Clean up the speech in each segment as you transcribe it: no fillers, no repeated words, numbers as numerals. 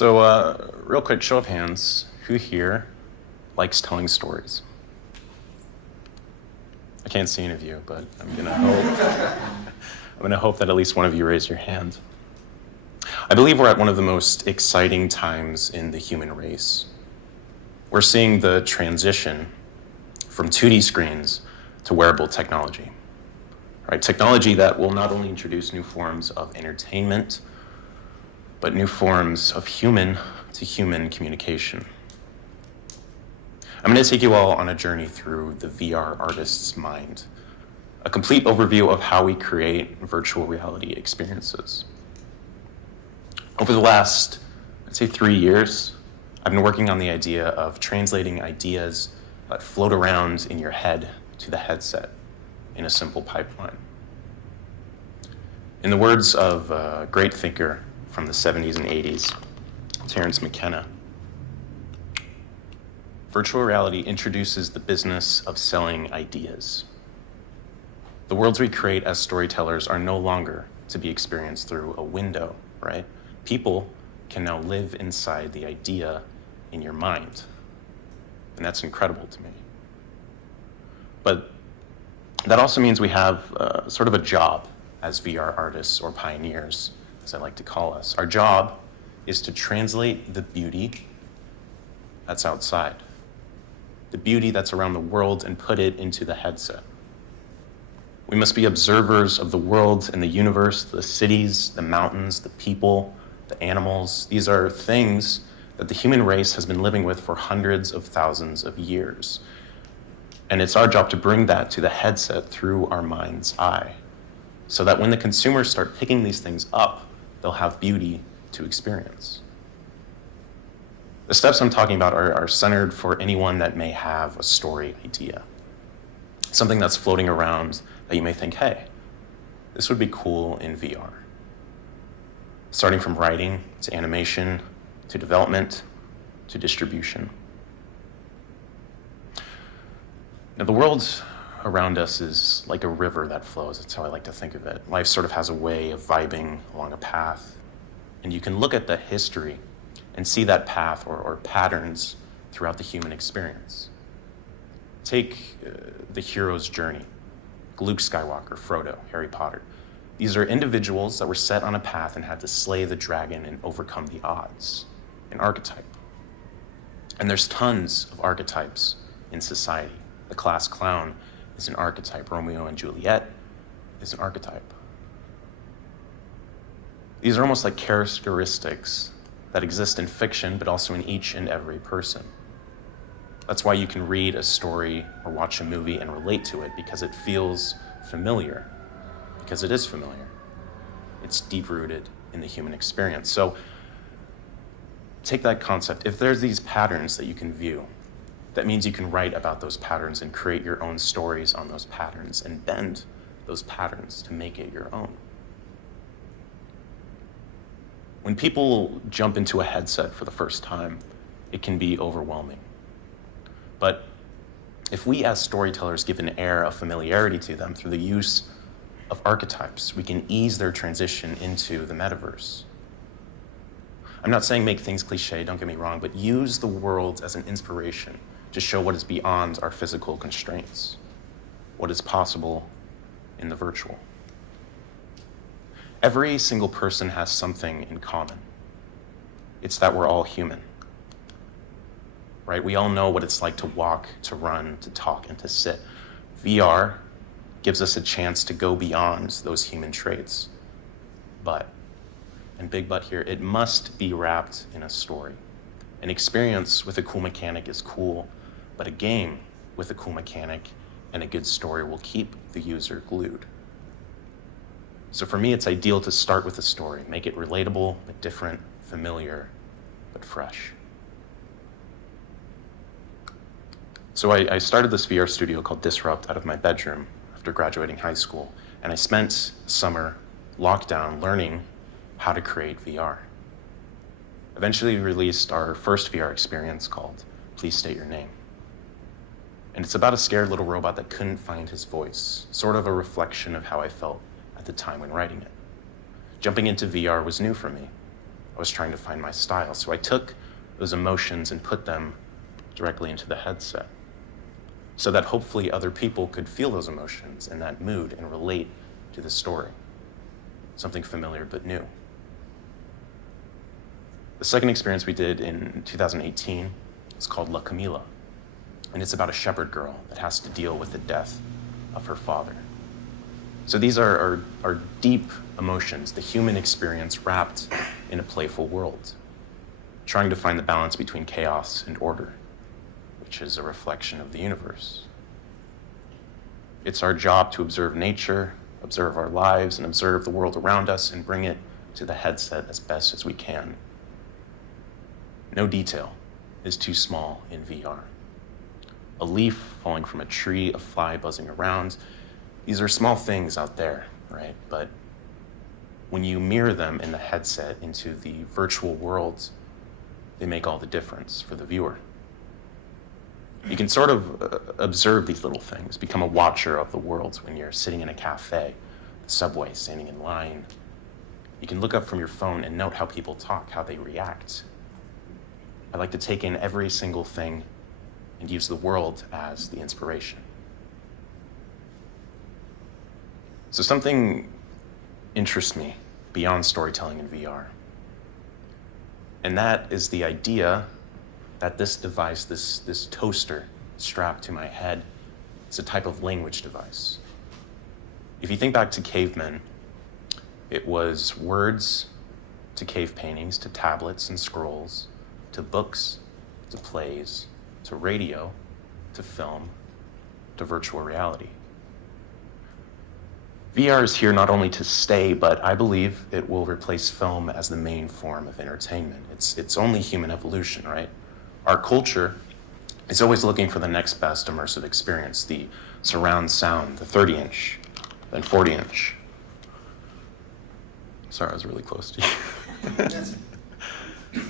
Real quick, show of hands, who here likes telling stories? I can't see any of you, but I'm gonna hope that at least one of you raise your hand. I believe we're at one of the most exciting times in the human race. We're seeing the transition from 2D screens to wearable technology. Right? Technology that will not only introduce new forms of entertainment, but new forms of human-to-human communication. I'm going to take you all on a journey through the VR artist's mind, a complete overview of how we create virtual reality experiences. Over the last, I'd say 3 years, I've been working on the idea of translating ideas that float around in your head to the headset in a simple pipeline. In the words of a great thinker from the 70s and 80s, Terence McKenna, virtual reality introduces the business of selling ideas. The worlds we create as storytellers are no longer to be experienced through a window, right? People can now live inside the idea in your mind. And that's incredible to me. But that also means we have sort of a job as VR artists or pioneers, as I like to call us. Our job is to translate the beauty that's outside, the beauty that's around the world, and put it into the headset. We must be observers of the world and the universe, the cities, the mountains, the people, the animals. These are things that the human race has been living with for hundreds of thousands of years. And it's our job to bring that to the headset through our mind's eye, so that when the consumers start picking these things up, they'll have beauty to experience. The steps I'm talking about are centered for anyone that may have a story idea, something that's floating around that you may think, hey, this would be cool in VR. Starting from writing to animation to development to distribution. Now, the world around us is like a river that flows. That's how I like to think of it. Life sort of has a way of vibing along a path. And you can look at the history and see that path or patterns throughout the human experience. Take the hero's journey. Luke Skywalker, Frodo, Harry Potter. These are individuals that were set on a path and had to slay the dragon and overcome the odds. An archetype. And there's tons of archetypes in society. The class clown is an archetype. Romeo and Juliet is an archetype. These are almost like characteristics that exist in fiction, but also in each and every person. That's why you can read a story or watch a movie and relate to it, because it feels familiar, because it is familiar. It's deep-rooted in the human experience. So take that concept. If there's these patterns that you can view, that means you can write about those patterns and create your own stories on those patterns and bend those patterns to make it your own. When people jump into a headset for the first time, it can be overwhelming. But if we as storytellers give an air of familiarity to them through the use of archetypes, we can ease their transition into the metaverse. I'm not saying make things cliche, don't get me wrong, but use the world as an inspiration to show what is beyond our physical constraints, what is possible in the virtual. Every single person has something in common. It's that we're all human, right? We all know what it's like to walk, to run, to talk, and to sit. VR gives us a chance to go beyond those human traits. But, and big but here, it must be wrapped in a story. An experience with a cool mechanic is cool, but a game with a cool mechanic and a good story will keep the user glued. So for me, it's ideal to start with a story, make it relatable, but different, familiar, but fresh. So I started this VR studio called Disrupt out of my bedroom after graduating high school, and I spent summer locked down learning how to create VR. Eventually we released our first VR experience called Please State Your Name. And it's about a scared little robot that couldn't find his voice, sort of a reflection of how I felt at the time when writing it. Jumping into VR was new for me. I was trying to find my style. So I took those emotions and put them directly into the headset so that hopefully other people could feel those emotions and that mood and relate to the story. Something familiar but new. The second experience we did in 2018 is called La Camila, and it's about a shepherd girl that has to deal with the death of her father. So these are deep emotions, the human experience wrapped in a playful world, trying to find the balance between chaos and order, which is a reflection of the universe. It's our job to observe nature, observe our lives, and observe the world around us and bring it to the headset as best as we can. No detail is too small in VR. A leaf falling from a tree, a fly buzzing around, these are small things out there, right? But when you mirror them in the headset into the virtual world, they make all the difference for the viewer. You can sort of observe these little things, become a watcher of the world when you're sitting in a cafe, the subway, standing in line. You can look up from your phone and note how people talk, how they react. I like to take in every single thing and use the world as the inspiration. So something interests me beyond storytelling in VR. And that is the idea that this device, this toaster strapped to my head, is a type of language device. If you think back to cavemen, it was words to cave paintings, to tablets and scrolls, to books, to plays, to radio, to film, to virtual reality. VR is here not only to stay, but I believe it will replace film as the main form of entertainment. It's only human evolution, right? Our culture is always looking for the next best immersive experience, the surround sound, the 30-inch, then 40-inch. Sorry, I was really close to you.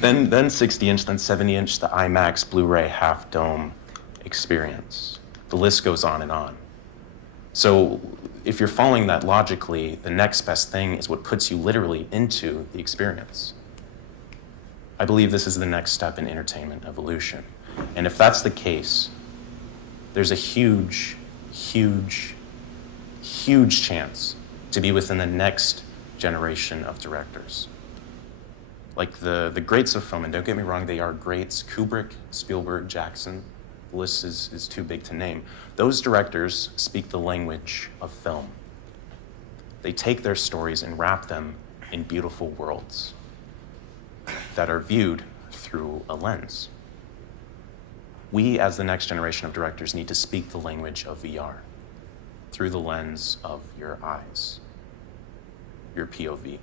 Then 60-inch, then 70-inch, the IMAX, Blu-ray, half-dome experience. The list goes on and on. So if you're following that logically, the next best thing is what puts you literally into the experience. I believe this is the next step in entertainment evolution. And if that's the case, there's a huge, huge, huge chance to be within the next generation of directors. Like the greats of film, and don't get me wrong, they are greats. Kubrick, Spielberg, Jackson, the list is too big to name. Those directors speak the language of film. They take their stories and wrap them in beautiful worlds that are viewed through a lens. We, as the next generation of directors, need to speak the language of VR through the lens of your eyes, your POV.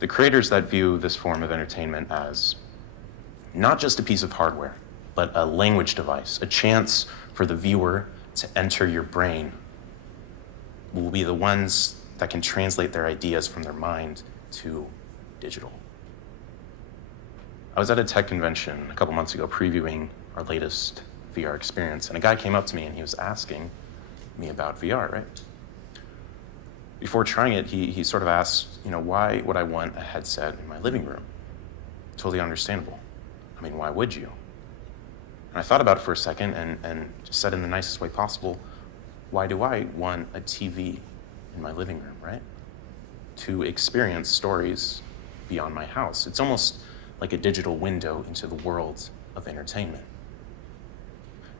The creators that view this form of entertainment as not just a piece of hardware, but a language device, a chance for the viewer to enter your brain, will be the ones that can translate their ideas from their mind to digital. I was at a tech convention a couple months ago previewing our latest VR experience, and a guy came up to me and he was asking me about VR, right? Before trying it, he sort of asked, why would I want a headset in my living room? Totally understandable. I mean, why would you? And I thought about it for a second and just said in the nicest way possible, why do I want a TV in my living room, right? To experience stories beyond my house. It's almost like a digital window into the world of entertainment.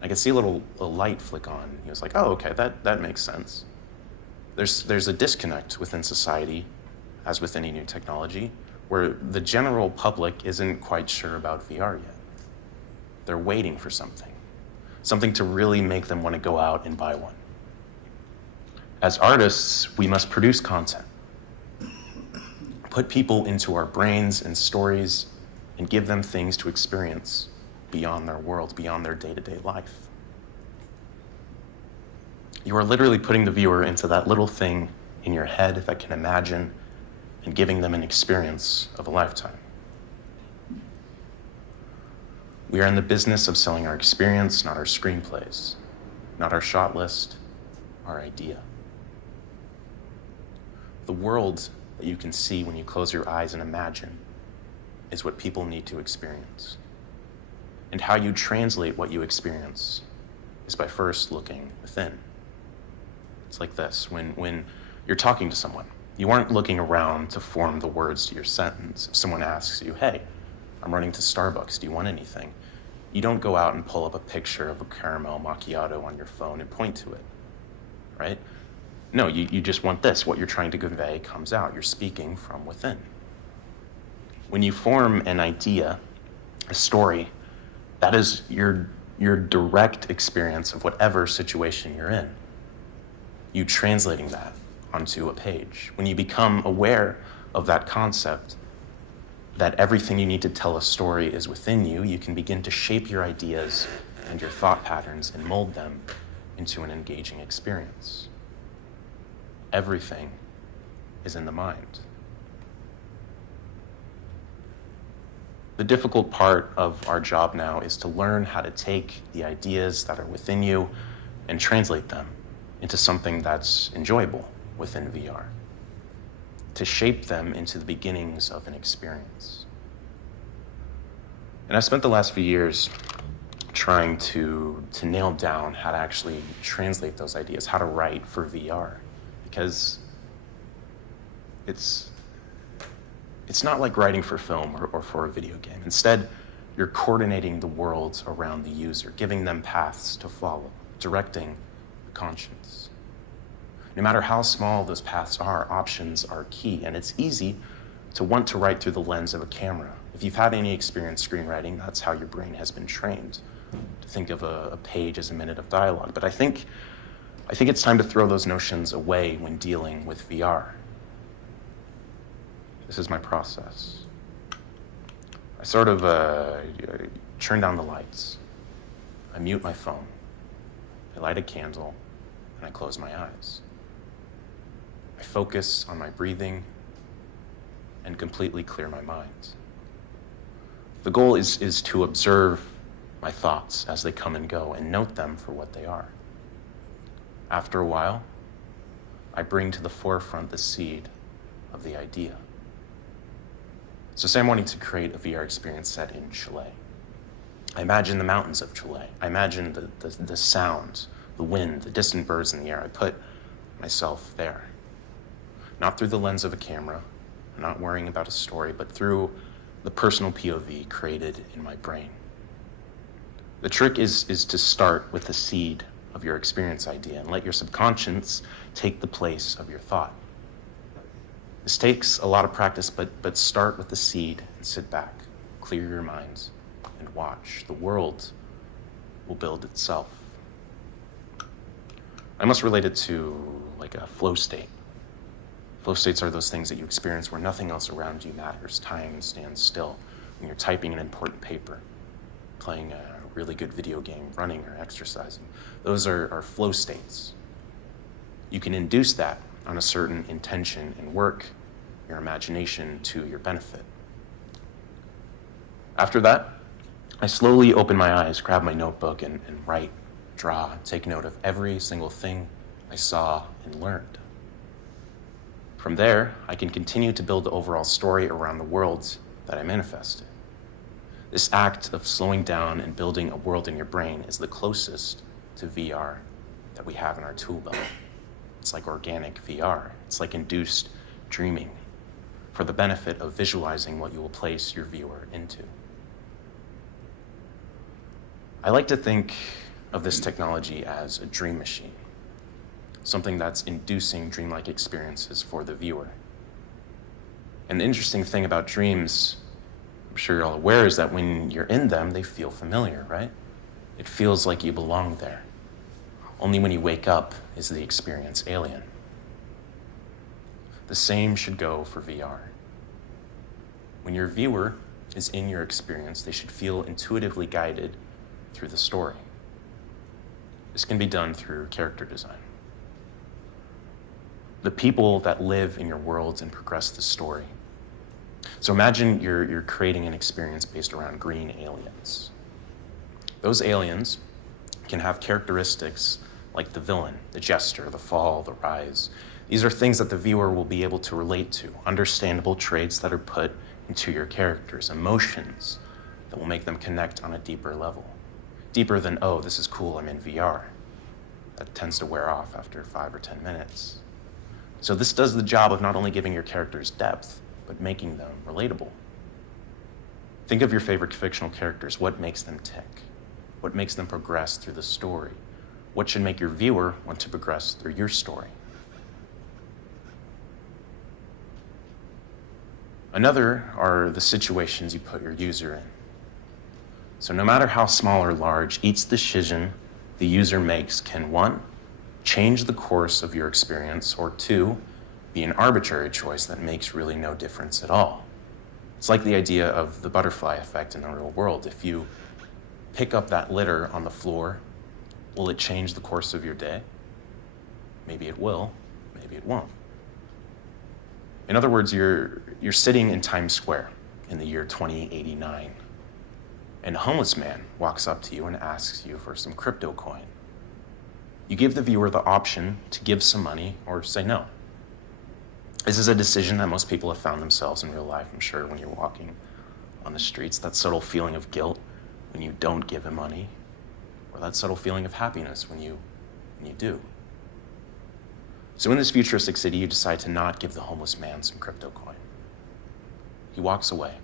I could see a light flick on. He was like, oh, okay, that makes sense. There's a disconnect within society, as with any new technology, where the general public isn't quite sure about VR yet. They're waiting for something to really make them want to go out and buy one. As artists, we must produce content, put people into our brains and stories, and give them things to experience beyond their world, beyond their day-to-day life. You are literally putting the viewer into that little thing in your head that can imagine and giving them an experience of a lifetime. We are in the business of selling our experience, not our screenplays, not our shot list, our idea. The world that you can see when you close your eyes and imagine is what people need to experience. And how you translate what you experience is by first looking within. It's like this, when you're talking to someone, you aren't looking around to form the words to your sentence. If someone asks you, hey, I'm running to Starbucks, do you want anything? You don't go out and pull up a picture of a caramel macchiato on your phone and point to it, right? No, you just want this. What you're trying to convey comes out. You're speaking from within. When you form an idea, a story, that is your direct experience of whatever situation you're in. You translating that onto a page. When you become aware of that concept, that everything you need to tell a story is within you, you can begin to shape your ideas and your thought patterns and mold them into an engaging experience. Everything is in the mind. The difficult part of our job now is to learn how to take the ideas that are within you and translate them into something that's enjoyable within VR, to shape them into the beginnings of an experience. And I spent the last few years trying to nail down how to actually translate those ideas, how to write for VR, because it's not like writing for film or for a video game. Instead, you're coordinating the worlds around the user, giving them paths to follow, directing the conscience. No matter how small those paths are, options are key, and it's easy to want to write through the lens of a camera. If you've had any experience screenwriting, that's how your brain has been trained, to think of a page as a minute of dialogue. But I think it's time to throw those notions away when dealing with VR. This is my process. I sort of turn down the lights. I mute my phone. I light a candle, and I close my eyes. I focus on my breathing and completely clear my mind. The goal is to observe my thoughts as they come and go and note them for what they are. After a while, I bring to the forefront the seed of the idea. So say I'm wanting to create a VR experience set in Chile. I imagine the mountains of Chile. I imagine the sound, the wind, the distant birds in the air. I put myself there. Not through the lens of a camera, I'm not worrying about a story, but through the personal POV created in my brain. The trick is to start with the seed of your experience idea and let your subconscious take the place of your thought. This takes a lot of practice, but start with the seed and sit back, clear your minds, and watch. The world will build itself. I must relate it to like a flow state. Flow states are those things that you experience where nothing else around you matters. Time stands still when you're typing an important paper, playing a really good video game, running or exercising. Those are flow states. You can induce that on a certain intention and work your imagination to your benefit. After that, I slowly open my eyes, grab my notebook, and write, draw, take note of every single thing I saw and learned. From there, I can continue to build the overall story around the worlds that I manifested. This act of slowing down and building a world in your brain is the closest to VR that we have in our tool belt. It's like organic VR. It's like induced dreaming for the benefit of visualizing what you will place your viewer into. I like to think of this technology as a dream machine, something that's inducing dreamlike experiences for the viewer. And the interesting thing about dreams, I'm sure you're all aware, is that when you're in them, they feel familiar, right? It feels like you belong there. Only when you wake up is the experience alien. The same should go for VR. When your viewer is in your experience, they should feel intuitively guided through the story. This can be done through character design. The people that live in your worlds and progress the story. So imagine you're creating an experience based around green aliens. Those aliens can have characteristics like the villain, the jester, the fall, the rise. These are things that the viewer will be able to relate to, understandable traits that are put into your characters, emotions that will make them connect on a deeper level. Deeper than, oh, this is cool, I'm in VR. That tends to wear off after 5 or 10 minutes. So this does the job of not only giving your characters depth, but making them relatable. Think of your favorite fictional characters. What makes them tick? What makes them progress through the story? What should make your viewer want to progress through your story? Another are the situations you put your user in. So no matter how small or large, each decision the user makes can, 1, change the course of your experience, or 2, be an arbitrary choice that makes really no difference at all. It's like the idea of the butterfly effect in the real world. If you pick up that litter on the floor, will it change the course of your day? Maybe it will, maybe it won't. In other words, you're sitting in Times Square in the year 2089, and a homeless man walks up to you and asks you for some crypto coin. You give the viewer the option to give some money or say no. This is a decision that most people have found themselves in real life, I'm sure, when you're walking on the streets. That subtle feeling of guilt when you don't give him money, or that subtle feeling of happiness when you do. So in this futuristic city, you decide to not give the homeless man some crypto coin. He walks away,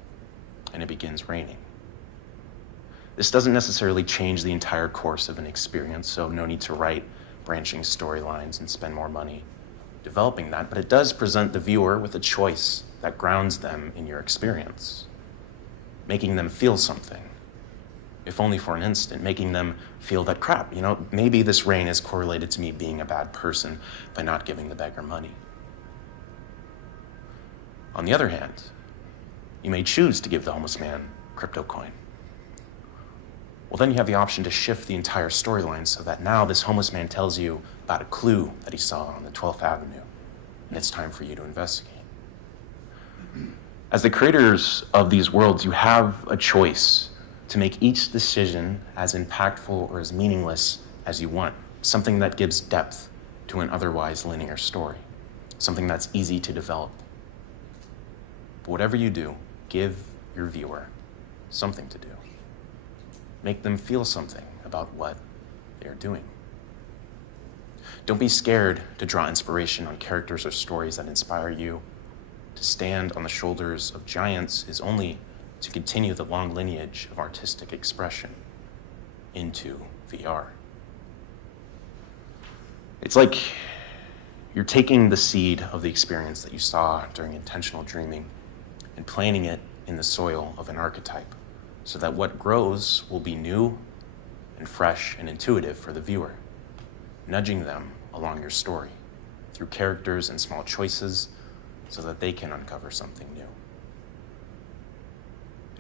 and it begins raining. This doesn't necessarily change the entire course of an experience, so no need to write branching storylines and spend more money developing that, but it does present the viewer with a choice that grounds them in your experience, making them feel something, if only for an instant, making them feel that crap, maybe this rain is correlated to me being a bad person by not giving the beggar money. On the other hand, you may choose to give the homeless man crypto coin. Well, then you have the option to shift the entire storyline so that now this homeless man tells you about a clue that he saw on the 12th Avenue, and it's time for you to investigate. As the creators of these worlds, you have a choice to make each decision as impactful or as meaningless as you want, something that gives depth to an otherwise linear story, something that's easy to develop. But whatever you do, give your viewer something to do. Make them feel something about what they're doing. Don't be scared to draw inspiration on characters or stories that inspire you. To stand on the shoulders of giants is only to continue the long lineage of artistic expression into VR. It's like you're taking the seed of the experience that you saw during intentional dreaming and planting it in the soil of an archetype, so that what grows will be new and fresh and intuitive for the viewer, nudging them along your story through characters and small choices so that they can uncover something new.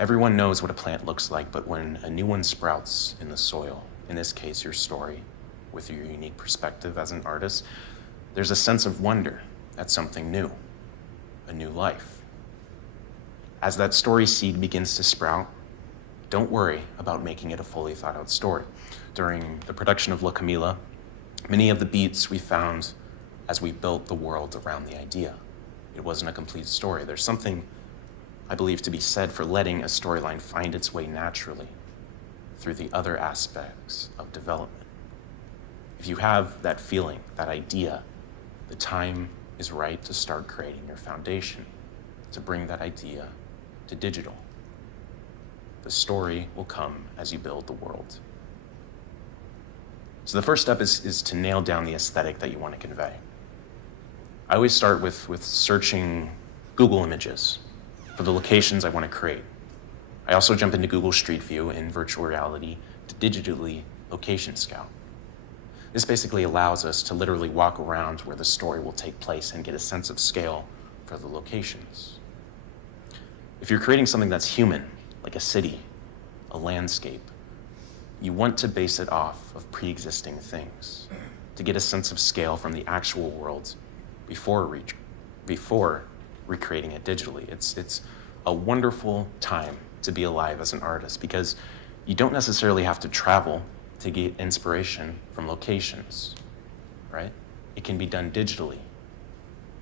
Everyone knows what a plant looks like, but when a new one sprouts in the soil, in this case your story, with your unique perspective as an artist, there's a sense of wonder at something new, a new life. As that story seed begins to sprout, don't worry about making it a fully thought out story. During the production of La Camila, many of the beats we found as we built the world around the idea. It wasn't a complete story. There's something, I believe, to be said for letting a storyline find its way naturally through the other aspects of development. If you have that feeling, that idea, the time is right to start creating your foundation, to bring that idea to digital. The story will come as you build the world. So the first step is to nail down the aesthetic that you want to convey. I always start with searching Google images for the locations I want to create. I also jump into Google Street View in virtual reality to digitally location scout. This basically allows us to literally walk around where the story will take place and get a sense of scale for the locations. If you're creating something that's human, like a city, a landscape, you want to base it off of pre-existing things to get a sense of scale from the actual world before recreating it digitally. It's a wonderful time to be alive as an artist because you don't necessarily have to travel to get inspiration from locations, right? It can be done digitally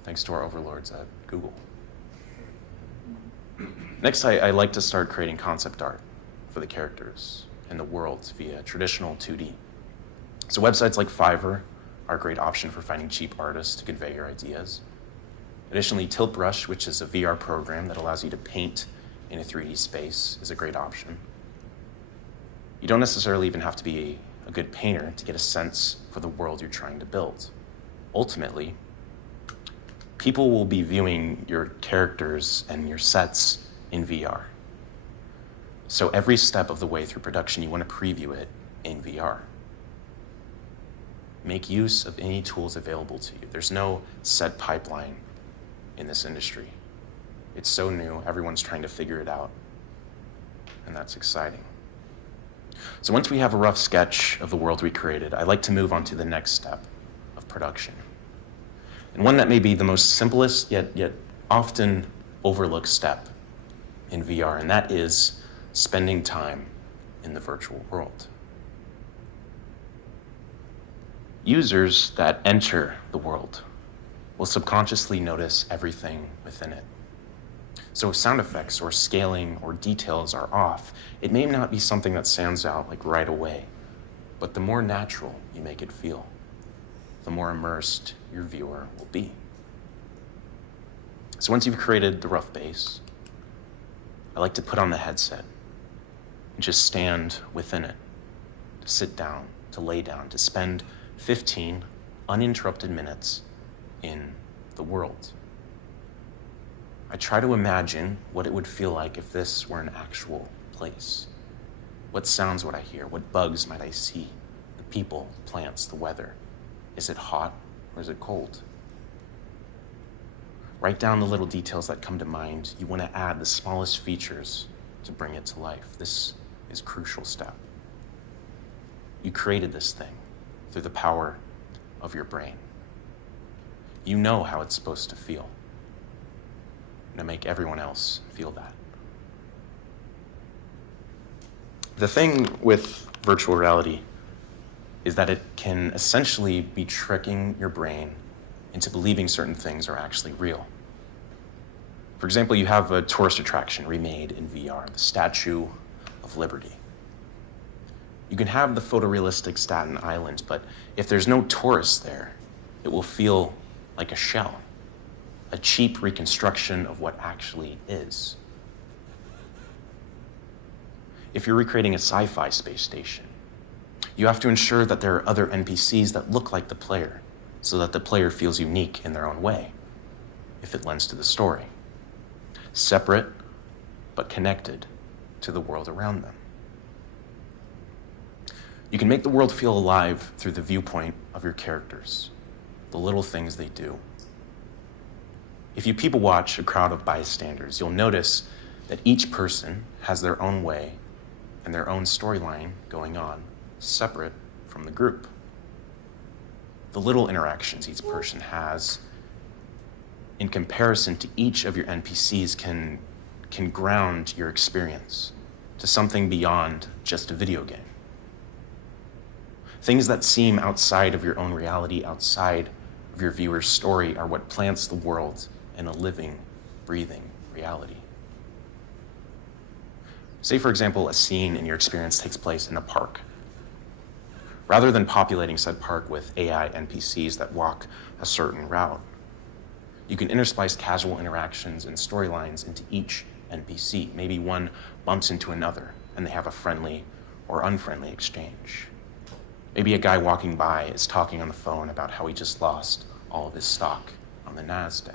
thanks to our overlords at Google. Next, I like to start creating concept art for the characters and the worlds via traditional 2D. So websites like Fiverr are a great option for finding cheap artists to convey your ideas. Additionally, Tiltbrush, which is a VR program that allows you to paint in a 3D space, is a great option. You don't necessarily even have to be a good painter to get a sense for the world you're trying to build. Ultimately, people will be viewing your characters and your sets in VR. So every step of the way through production, you want to preview it in VR. Make use of any tools available to you. There's no set pipeline in this industry. It's so new, everyone's trying to figure it out, and that's exciting. So once we have a rough sketch of the world we created, I like to move on to the next step of production. And one that may be the most simplest yet often overlooked step in VR, and that is spending time in the virtual world. Users that enter the world will subconsciously notice everything within it. So if sound effects or scaling or details are off, it may not be something that stands out like right away, but the more natural you make it feel, the more immersed your viewer will be. So once you've created the rough base, I like to put on the headset and just stand within it, to sit down, to lay down, to spend 15 uninterrupted minutes in the world. I try to imagine what it would feel like if this were an actual place. What sounds would I hear? What bugs might I see? The people, plants, the weather. Is it hot or is it cold? Write down the little details that come to mind. You want to add the smallest features to bring it to life. This is a crucial step. You created this thing through the power of your brain. You know how it's supposed to feel. To make everyone else feel that. The thing with virtual reality is that it can essentially be tricking your brain into believing certain things are actually real. For example, you have a tourist attraction remade in VR, the Statue of Liberty. You can have the photorealistic Staten Island, but if there's no tourists there, it will feel like a shell. A cheap reconstruction of what actually is. If you're recreating a sci-fi space station, you have to ensure that there are other NPCs that look like the player, so that the player feels unique in their own way, if it lends to the story. Separate, but connected to the world around them. You can make the world feel alive through the viewpoint of your characters, the little things they do. If you people watch a crowd of bystanders, you'll notice that each person has their own way and their own storyline going on, separate from the group. The little interactions each person has in comparison to each of your NPCs can ground your experience to something beyond just a video game. Things that seem outside of your own reality, outside of your viewer's story, are what plants the world in a living, breathing reality. Say, for example, a scene in your experience takes place in a park. Rather than populating said park with AI NPCs that walk a certain route, you can intersplice casual interactions and storylines into each NPC. Maybe one bumps into another and they have a friendly or unfriendly exchange. Maybe a guy walking by is talking on the phone about how he just lost all of his stock on the NASDAQ.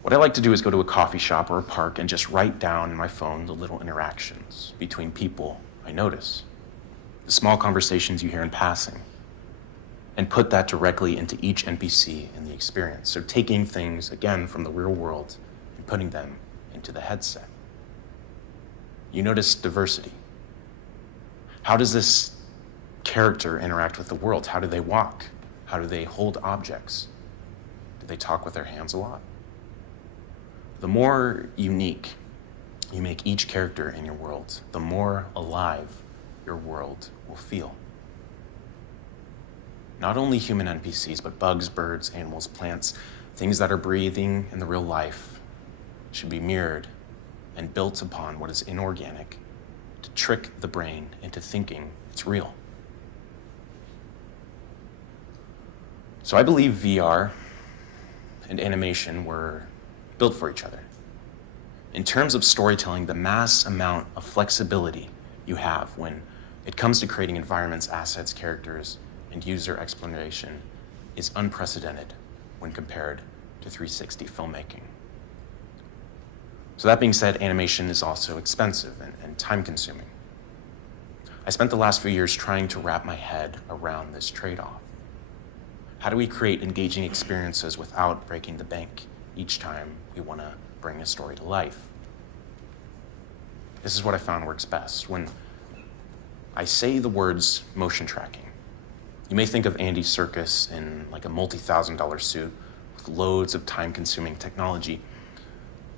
What I like to do is go to a coffee shop or a park and just write down in my phone the little interactions between people I notice, the small conversations you hear in passing, and put that directly into each NPC in the experience. So taking things, again, from the real world and putting them into the headset. You notice diversity. How does this character interact with the world? How do they walk? How do they hold objects? Do they talk with their hands a lot? The more unique you make each character in your world, the more alive your world will feel. not only human NPCs, but bugs, birds, animals, plants, things that are breathing in the real life should be mirrored and built upon what is inorganic to trick the brain into thinking it's real. So I believe VR and animation were built for each other. In terms of storytelling, the mass amount of flexibility you have when it comes to creating environments, assets, characters, and user exploration is unprecedented when compared to 360 filmmaking. So that being said, animation is also expensive and time-consuming. I spent the last few years trying to wrap my head around this trade-off. How do we create engaging experiences without breaking the bank each time we want to bring a story to life? This is what I found works best. When I say the words motion tracking, you may think of Andy Serkis in like a multi-$1,000 suit with loads of time-consuming technology.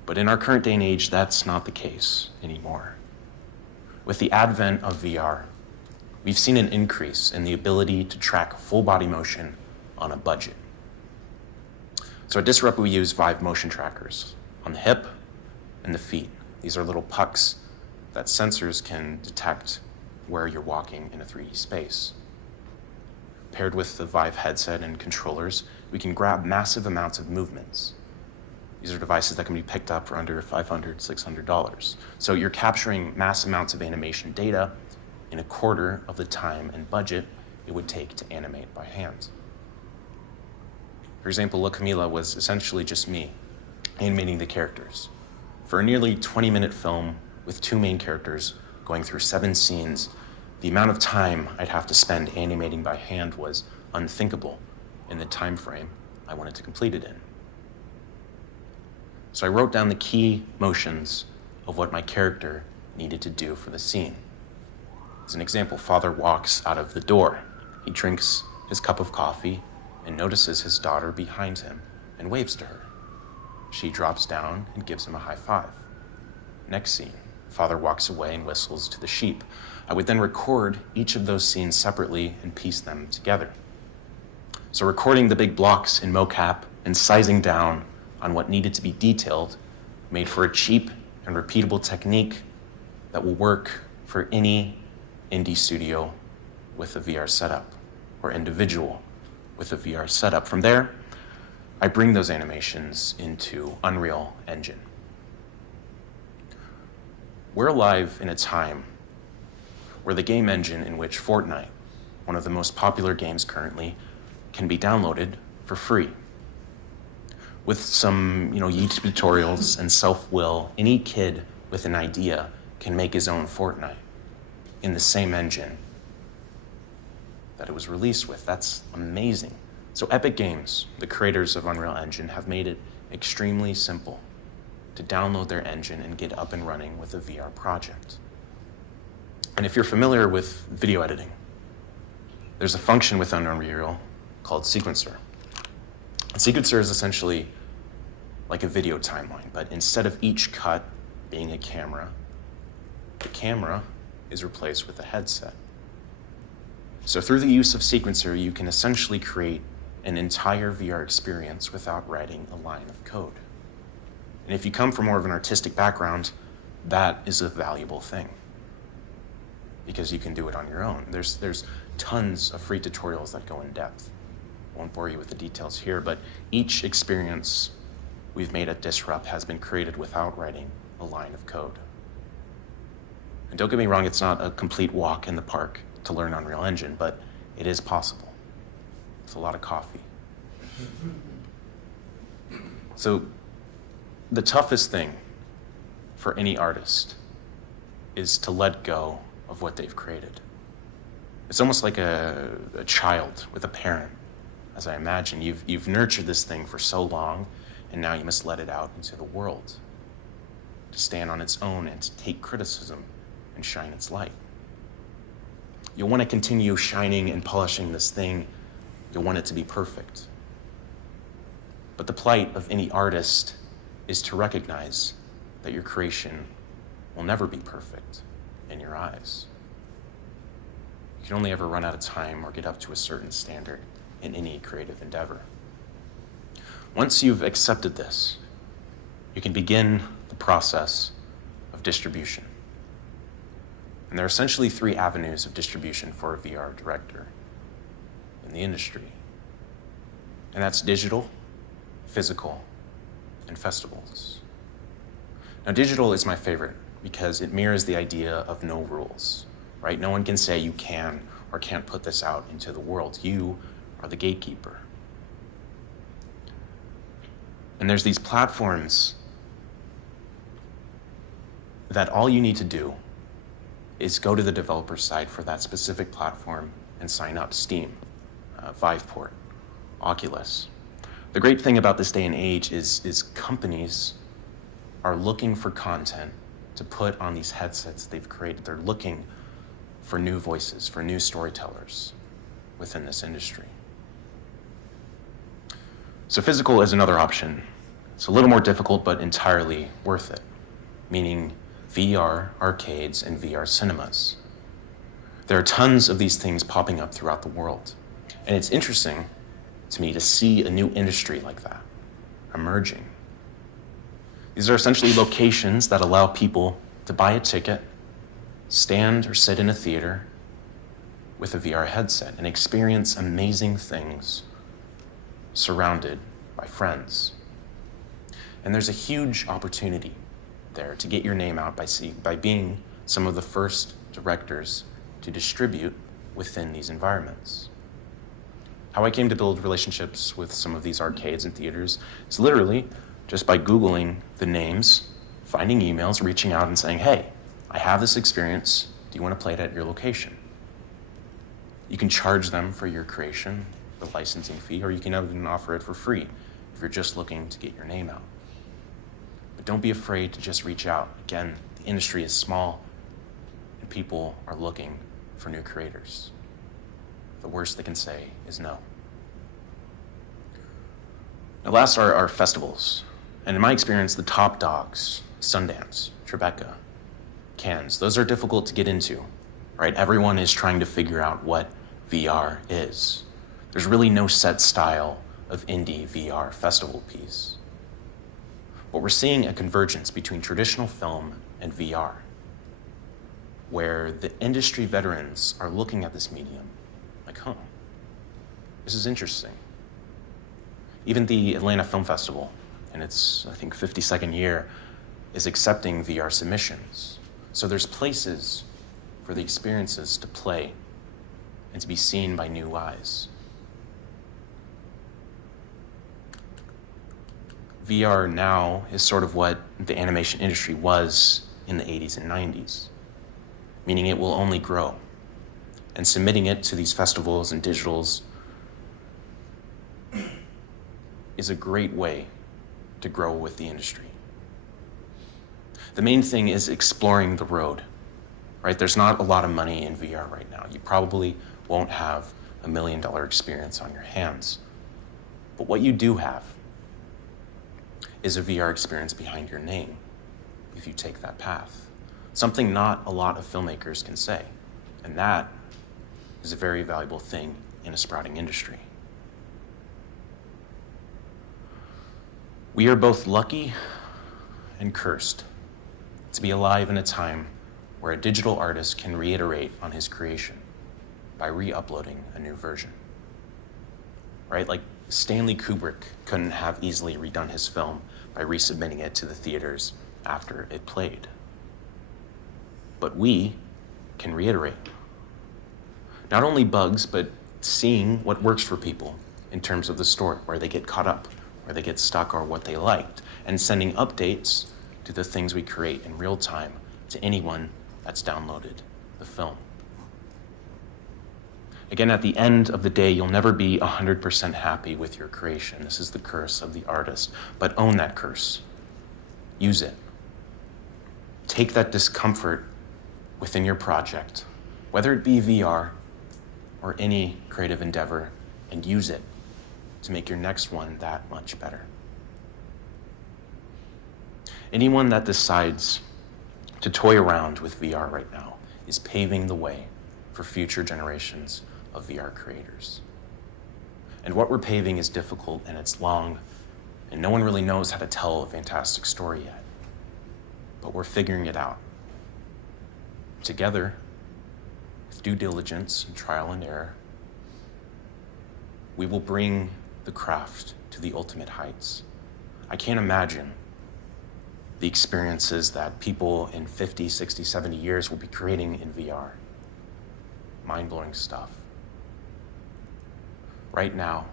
But in our current day and age, that's not the case anymore. With the advent of VR, we've seen an increase in the ability to track full body motion on a budget. So at Disrupt, we use Vive motion trackers on the hip and the feet. These are little pucks that sensors can detect where you're walking in a 3D space. Paired with the Vive headset and controllers, we can grab massive amounts of movements. These are devices that can be picked up for under $500, $600. So you're capturing mass amounts of animation data in a quarter of the time and budget it would take to animate by hand. For example, La Camila was essentially just me animating the characters. For a nearly 20-minute film with 2 main characters going through 7 scenes, the amount of time I'd have to spend animating by hand was unthinkable in the time frame I wanted to complete it in. So I wrote down the key motions of what my character needed to do for the scene. As an example, father walks out of the door. He drinks his cup of coffee and notices his daughter behind him and waves to her. She drops down and gives him a high five. Next scene, father walks away and whistles to the sheep. I would then record each of those scenes separately and piece them together. So recording the big blocks in mocap and sizing down on what needed to be detailed made for a cheap and repeatable technique that will work for any indie studio with a VR setup or individual with a VR setup. From there, I bring those animations into Unreal Engine. We're alive in a time where the game engine in which Fortnite, one of the most popular games currently, can be downloaded for free. With some YouTube tutorials and self-will, any kid with an idea can make his own Fortnite in the same engine that it was released with. That's amazing. So Epic Games, the creators of Unreal Engine, have made it extremely simple to download their engine and get up and running with a VR project. And if you're familiar with video editing, there's a function within Unreal called Sequencer. A sequencer is essentially like a video timeline, but instead of each cut being a camera, the camera is replaced with a headset. So through the use of Sequencer, you can essentially create an entire VR experience without writing a line of code. And if you come from more of an artistic background, that is a valuable thing because you can do it on your own. There's tons of free tutorials that go in depth. I won't bore you with the details here, but each experience we've made at Disrupt has been created without writing a line of code. And don't get me wrong, it's not a complete walk in the park to learn Unreal Engine, but it is possible. It's a lot of coffee. So the toughest thing for any artist is to let go of what they've created. It's almost like a child with a parent. As I imagine, you've nurtured this thing for so long, and now you must let it out into the world to stand on its own and to take criticism and shine its light. You'll want to continue shining and polishing this thing. You'll want it to be perfect. But the plight of any artist is to recognize that your creation will never be perfect in your eyes. You can only ever run out of time or get up to a certain standard. in any creative endeavor. Once you've accepted this, you can begin the process of distribution. And there are essentially 3 avenues of distribution for a VR director in the industry. And that's digital, physical, and festivals. Now, digital is my favorite because it mirrors the idea of no rules, right? No one can say you can or can't put this out into the world. You are the gatekeeper. And there's these platforms that all you need to do is go to the developer side for that specific platform and sign up. Steam, Viveport, Oculus. The great thing about this day and age is companies are looking for content to put on these headsets they've created. They're looking for new voices, for new storytellers within this industry. So physical is another option. It's a little more difficult, but entirely worth it, meaning VR arcades and VR cinemas. There are tons of these things popping up throughout the world. And it's interesting to me to see a new industry like that emerging. These are essentially locations that allow people to buy a ticket, stand or sit in a theater with a VR headset and experience amazing things surrounded by friends. And there's a huge opportunity there to get your name out by being some of the first directors to distribute within these environments. How I came to build relationships with some of these arcades and theaters is literally just by Googling the names, finding emails, reaching out and saying, hey, I have this experience. Do you want to play it at your location? You can charge them for your creation, the licensing fee, or you can even offer it for free if you're just looking to get your name out. But don't be afraid to just reach out. Again, the industry is small and people are looking for new creators. The worst they can say is no. Now last are festivals. And in my experience, the top dogs, Sundance, Tribeca, Cannes, those are difficult to get into, right? Everyone is trying to figure out what VR is. There's really no set style of indie VR festival piece. But we're seeing a convergence between traditional film and VR, where the industry veterans are looking at this medium like, this is interesting. Even the Atlanta Film Festival, in its, I think, 52nd year, is accepting VR submissions. So there's places for the experiences to play and to be seen by new eyes. VR now is sort of what the animation industry was in the 80s and 90s, meaning it will only grow. And submitting it to these festivals and digitals is a great way to grow with the industry. The main thing is exploring the road, right? There's not a lot of money in VR right now. You probably won't have $1 million experience on your hands. But what you do have is a VR experience behind your name if you take that path. Something not a lot of filmmakers can say. And that is a very valuable thing in a sprouting industry. We are both lucky and cursed to be alive in a time where a digital artist can reiterate on his creation by re-uploading a new version. Right? Like Stanley Kubrick couldn't have easily redone his film by resubmitting it to the theaters after it played. But we can reiterate. Not only bugs, but seeing what works for people in terms of the story, where they get caught up, where they get stuck, or what they liked, and sending updates to the things we create in real time to anyone that's downloaded the film. Again, at the end of the day, you'll never be 100% happy with your creation. This is the curse of the artist. But own that curse. Use it. Take that discomfort within your project, whether it be VR or any creative endeavor, and use it to make your next one that much better. Anyone that decides to toy around with VR right now is paving the way for future generations of VR creators. And what we're paving is difficult and it's long, and no one really knows how to tell a fantastic story yet. But we're figuring it out. Together, with due diligence and trial and error, we will bring the craft to the ultimate heights. I can't imagine the experiences that people in 50, 60, 70 years will be creating in VR. Mind-blowing stuff. Right now,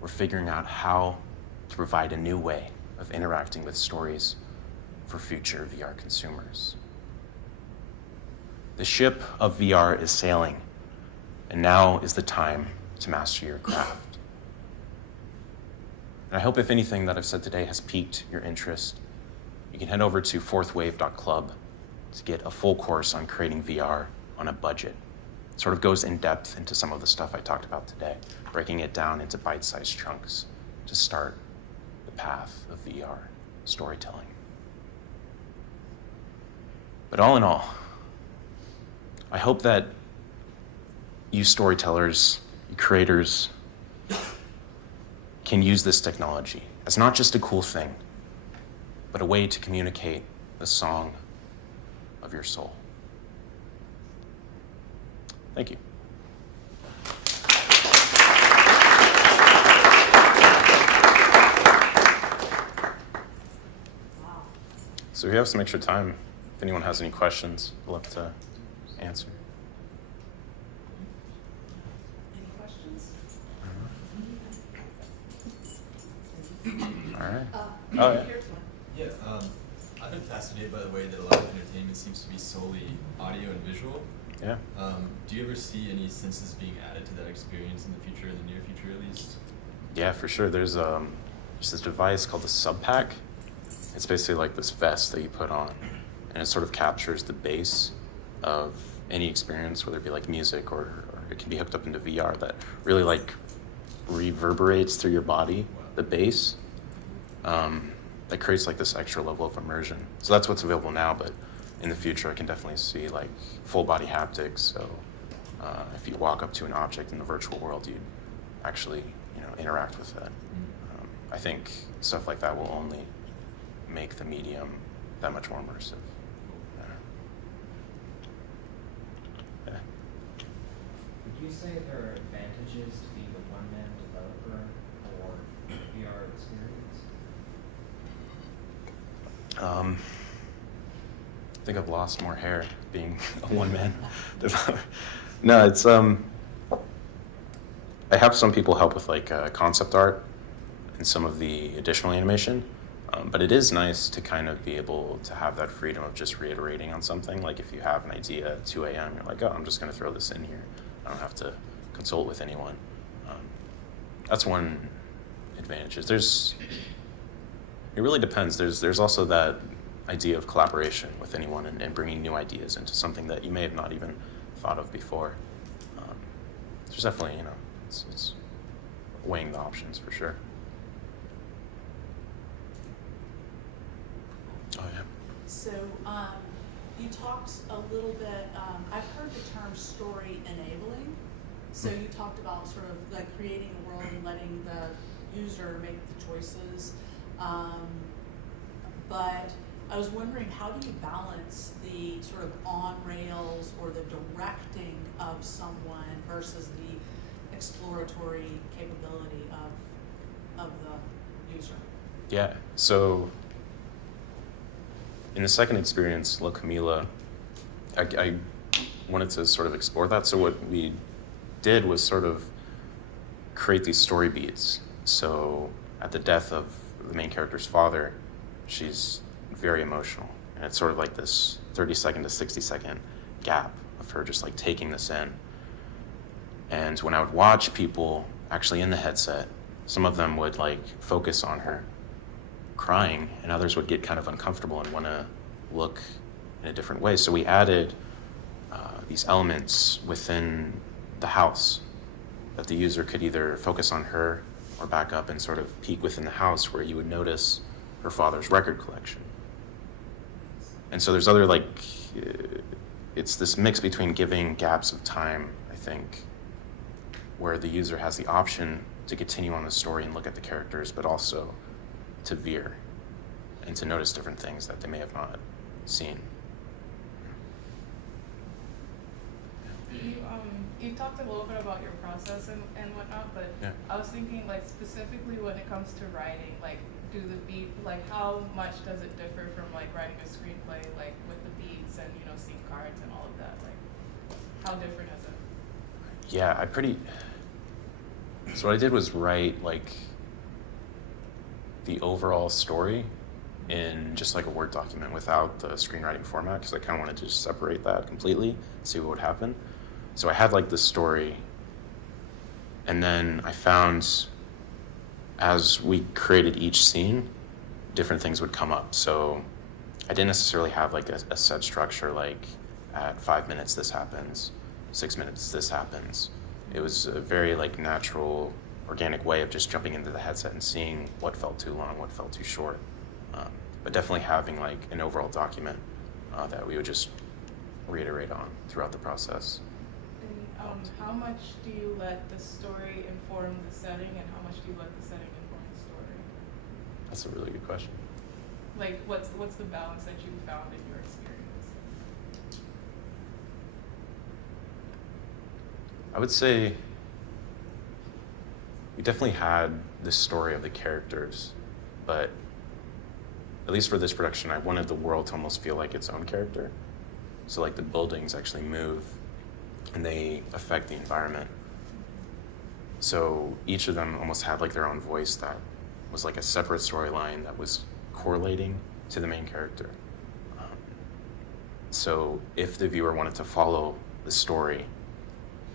we're figuring out how to provide a new way of interacting with stories for future VR consumers. The ship of VR is sailing, and now is the time to master your craft. And I hope if anything that I've said today has piqued your interest, you can head over to fourthwave.club to get a full course on creating VR on a budget. It sort of goes in depth into some of the stuff I talked about today, breaking it down into bite-sized chunks to start the path of VR storytelling. But all in all, I hope that you storytellers, you creators, can use this technology as not just a cool thing, but a way to communicate the song of your soul. Thank you. So we have some extra time. If anyone has any questions, I'd love to answer. Any questions? All right. Oh, yeah. here's one. Yeah, I've been fascinated by the way that a lot of entertainment seems to be solely audio and visual. Yeah. Do you ever see any senses being added to that experience in the future, in the near future at least? Yeah, for sure. There's this device called the Subpack. It's basically like this vest that you put on, and it sort of captures the bass of any experience, whether it be like music or it can be hooked up into VR that really like reverberates through your body, the bass. That creates like this extra level of immersion. So that's what's available now, but in the future I can definitely see like full body haptics. So if you walk up to an object in the virtual world, you'd actually interact with it. I think stuff like that will only make the medium that much more immersive. Yeah. Would you say there are advantages to being a one-man developer for VR experience? I think I've lost more hair being a one-man developer. No, it's I have some people help with like concept art and some of the additional animation, but it is nice to kind of be able to have that freedom of just reiterating on something. Like if you have an idea at 2 a.m., you're like, oh, I'm just going to throw this in here. I don't have to consult with anyone. That's one advantage. It really depends. There's also that idea of collaboration with anyone and bringing new ideas into something that you may have not even thought of before. There's definitely, it's weighing the options for sure. Oh, yeah. So you talked a little bit, I've heard the term story enabling. So you talked about sort of like creating a world and letting the user make the choices. But I was wondering, how do you balance the sort of on rails or the directing of someone versus the exploratory capability of the user? Yeah, so in the second experience, La Camila, I wanted to sort of explore that. So what we did was sort of create these story beats. So at the death of the main character's father, she's very emotional. And it's sort of like this 30-second to 60-second gap of her just like taking this in. And when I would watch people actually in the headset, some of them would like focus on her crying, and others would get kind of uncomfortable and want to look in a different way. So we added these elements within the house that the user could either focus on her or back up and sort of peek within the house, where you would notice her father's record collection. And so there's other it's this mix between giving gaps of time, I think, where the user has the option to continue on the story and look at the characters, but also to veer and to notice different things that they may have not seen. You talked a little bit about your process and whatnot, but Yeah. I was thinking like specifically when it comes to writing, like how much does it differ from like writing a screenplay, like with the beats and scene cards and all of that? Like, how different is it? Yeah, so what I did was write like the overall story in just like a Word document without the screenwriting format, because I kind of wanted to just separate that completely, see what would happen. So I had like the story, and then I found as we created each scene, different things would come up. So I didn't necessarily have like a set structure, like at 5 minutes this happens, 6 minutes this happens. It was a very like natural, organic way of just jumping into the headset and seeing what felt too long, what felt too short. But definitely having like an overall document that we would just reiterate on throughout the process. And how much do you let the story inform the setting, and how much do you let the setting inform the story? That's a really good question. Like, what's the balance that you found in your experience? I would say we definitely had the story of the characters, but at least for this production, I wanted the world to almost feel like its own character. So like the buildings actually move and they affect the environment. So each of them almost had like their own voice that was like a separate storyline that was correlating to the main character. So if the viewer wanted to follow the story,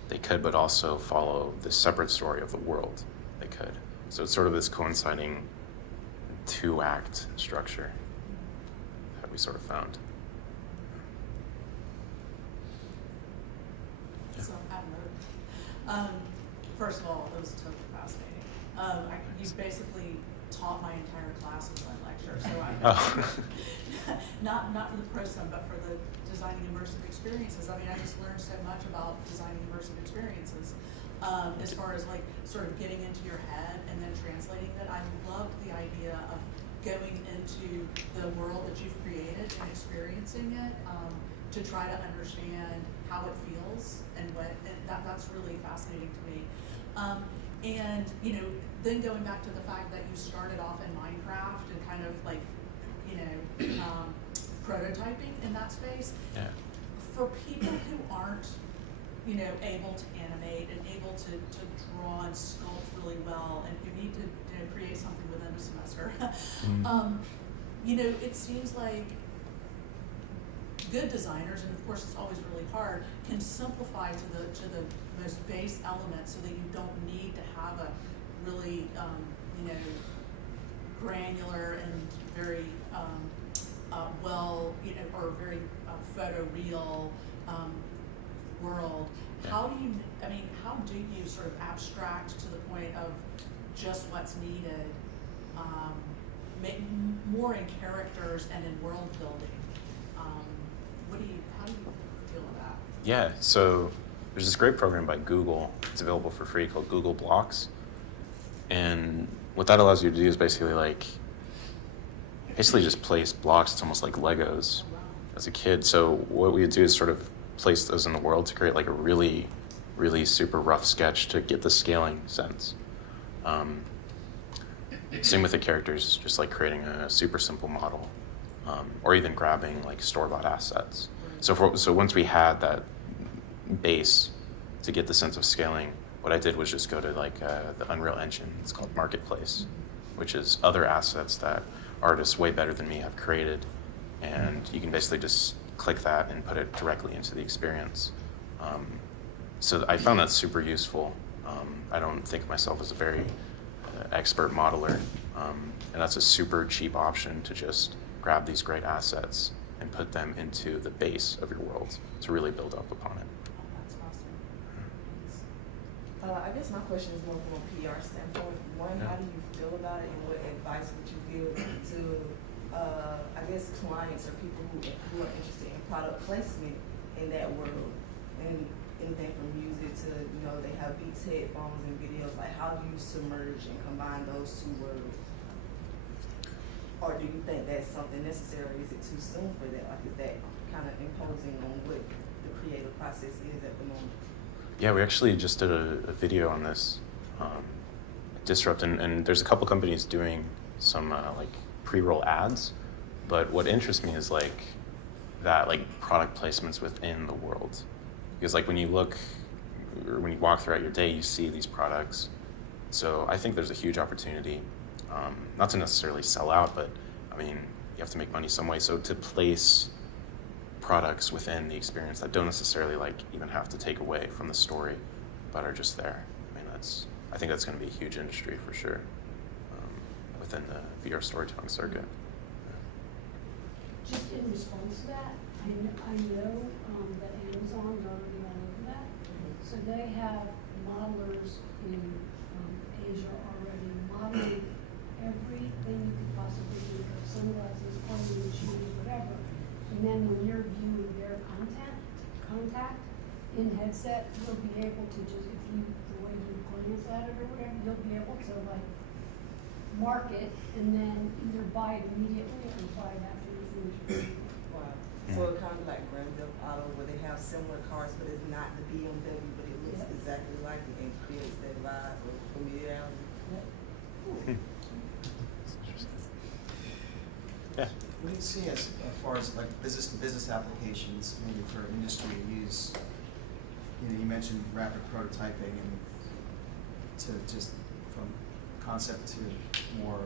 they could, but also follow the separate story of the world, they could. So it's sort of this coinciding 2-act structure that we sort of found. So first of all, it was totally fascinating. You basically taught my entire class in one lecture, so not for the prosum, but for the designing immersive experiences. I mean, I just learned so much about designing immersive experiences, as far as like sort of getting into your head and then translating it. I loved the idea of going into the world that you've created and experiencing it, to try to understand how it feels and that's really fascinating to me. And then going back to the fact that you started off in Minecraft and kind of like, prototyping in that space. Yeah. For people who aren't, able to animate and able to draw and sculpt really well, and who need to create something within a semester, it seems like good designers, and of course it's always really hard, can simplify to the most base elements so that you don't need to have a really granular and very or very photoreal world. Yeah. How do you sort of abstract to the point of just what's needed, make more in characters and in world building? How do you deal with that? Yeah, so there's this great program by Google. It's available for free called Google Blocks. And what that allows you to do is basically just place blocks. It's almost like Legos Oh, wow. as a kid. So what we would do is sort of place those in the world to create like a really, really super rough sketch to get the scaling sense. Same with the characters, just like creating a super simple model, or even grabbing like store-bought assets. So once we had that base to get the sense of scaling, what I did was just go to like the Unreal Engine. It's called Marketplace, which is other assets that artists way better than me have created, and you can basically just click that and put it directly into the experience. So I found that super useful. I don't think of myself as a very expert modeler, and that's a super cheap option to just grab these great assets and put them into the base of your world to really build up upon it. Oh, that's awesome. I guess my question is more from a PR standpoint. One, Yeah. how do you feel about it, and what advice would you give to, I guess, clients or people who are interested in product placement in that world? And anything from music to, you know, they have beats, headphones, and videos. Like, how do you submerge and combine those two worlds? Or do you think that's something necessary? Is it too soon for that? Like, is that kind of imposing on what the creative process is at the moment? Yeah, we actually just did a video on this, Disrupt, and there's a couple companies doing some like pre-roll ads, but what interests me is like that like product placements within the world, because like when you look or when you walk throughout your day, you see these products. So I think there's a huge opportunity, not to necessarily sell out, but I mean you have to make money some way. So to place products within the experience that don't necessarily like even have to take away from the story, but are just there. I mean, I think that's going to be a huge industry for sure, within the VR storytelling circuit. Just in response to that, I know that Amazon's already all over that. So they have modelers in Asia already modeling everything you could possibly think of, sunglasses, clothing, shoes, whatever. And then when you're viewing their contact in headset, you'll be able to just, if you, the way you glance at it or whatever, you'll be able to like mark it and then either buy it immediately or buy it after you finish it. Wow. So it kind of like Grand Theft Auto, where they have similar cars, but it's not the BMW, but it looks Yep. exactly like it and creates that vibe of familiarity. Yep. Yeah. What do you see as far as like business to business applications, maybe for industry use? You know, you mentioned rapid prototyping and to just from concept to more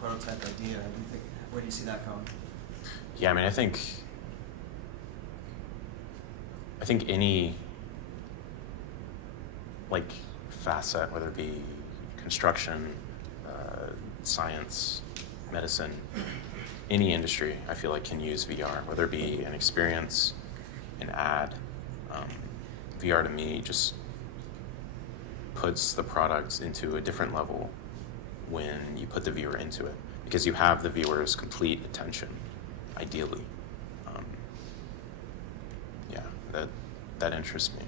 prototype idea. Where do you see that going? Yeah, I mean, I think any like facet, whether it be construction, science, medicine, any industry, I feel like can use VR, whether it be an experience, an ad. VR to me just puts the product into a different level when you put the viewer into it, because you have the viewer's complete attention, ideally. Yeah, that interests me.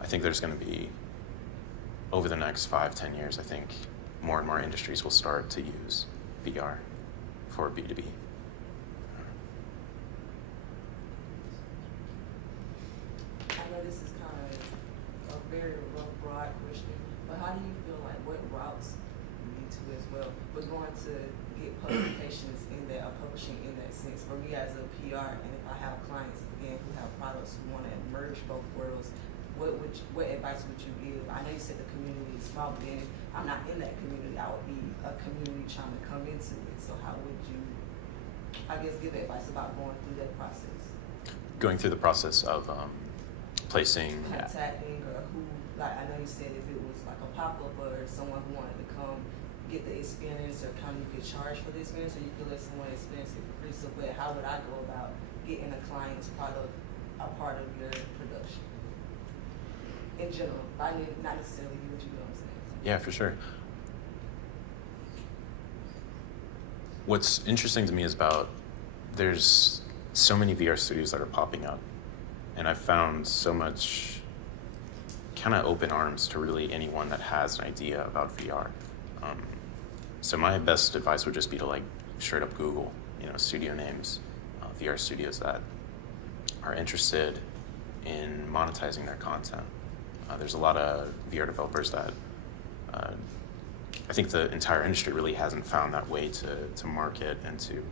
I think there's going to be, over the next 5-10 years, I think more and more industries will start to use VR for B2B. I know this is kind of a very rough, broad question, but how do you feel like what routes you need to as well? We're going to get publications in that, or publishing in that sense. For me as a PR, and if I have clients again who have products who want to merge both worlds, what advice would you give? I know you said the community is small, but then I'm not in that community. I would be a community trying to come into it. So how would you, I guess, give advice about going through that process? Going through the process of placing. Contacting or who, like I know you said if it was like a pop-up or someone who wanted to come get the experience, or kind of you could charge for the experience, or you could let someone experience it for free. So, but how would I go about getting a client's product a part of your production? In general, I need not necessarily you, what you know what I'm saying. Yeah, for sure. What's interesting to me is there's so many VR studios that are popping up, and I've found so much kind of open arms to really anyone that has an idea about VR. So my best advice would just be to like straight up Google, studio names, VR studios that are interested in monetizing their content. There's a lot of VR developers that I think the entire industry really hasn't found that way to market and to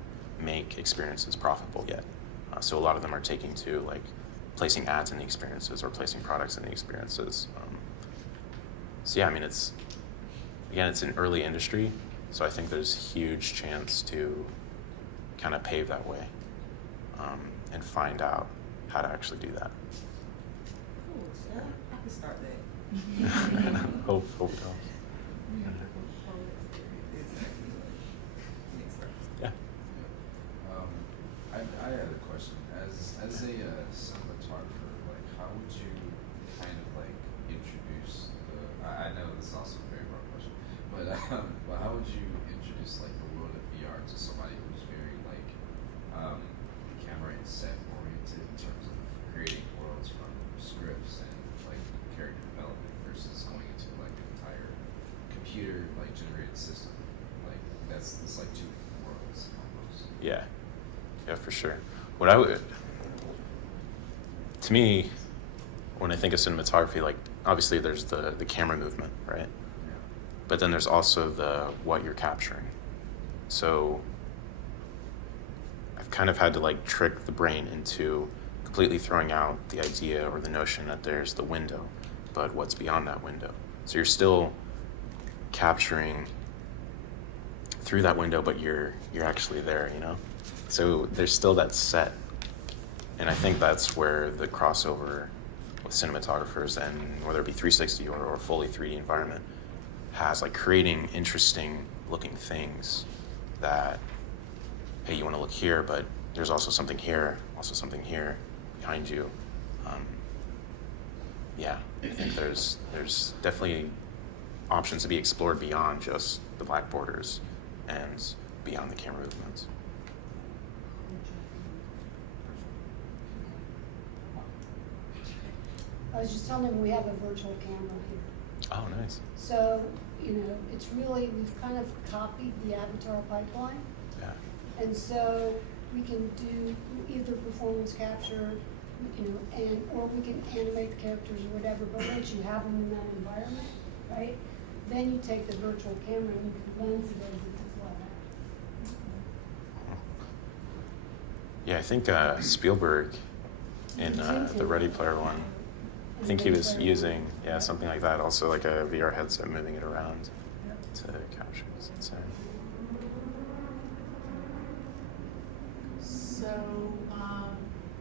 make experiences profitable yet. So a lot of them are taking to like placing ads in the experiences or placing products in the experiences. So yeah, I mean, it's an early industry, so I think there's huge chance to kind of pave that way and find out how to actually do that. Cool, so I can start that. Hope it helps. Yeah. I had a question. As a cinematographer, like, how would you kind of like introduce I know this is also a very broad question, but how would you introduce like the world of VR to somebody who's very like camera and set oriented in terms of creating worlds from scripts and what I would, to me, when I think of cinematography, like obviously there's the camera movement, right? Yeah. But then there's also the what you're capturing. So I've kind of had to like trick the brain into completely throwing out the idea or the notion that there's the window, but what's beyond that window. So you're still capturing through that window, but you're actually there, you know? So there's still that set. And I think that's where the crossover with cinematographers, and whether it be 360 or fully 3D environment, has like creating interesting looking things that, hey, you want to look here, but there's also something here behind you. Yeah, I think there's definitely options to be explored beyond just the black borders and beyond the camera movements. I was just telling him we have a virtual camera here. Oh, nice. So, you know, it's really, we've kind of copied the Avatar pipeline. Yeah. And so we can do either performance capture, you know, or we can animate the characters or whatever, but once you have them in that environment, right, then you take the virtual camera and you can lens it as it's a flat act. Yeah, I think Spielberg in the Ready Player One, I think he was using, yeah, something like that, also like a VR headset, moving it around to capture. It's insane. So,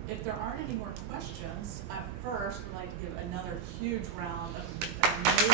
if there aren't any more questions, at first, we'd like to give another huge round of amazing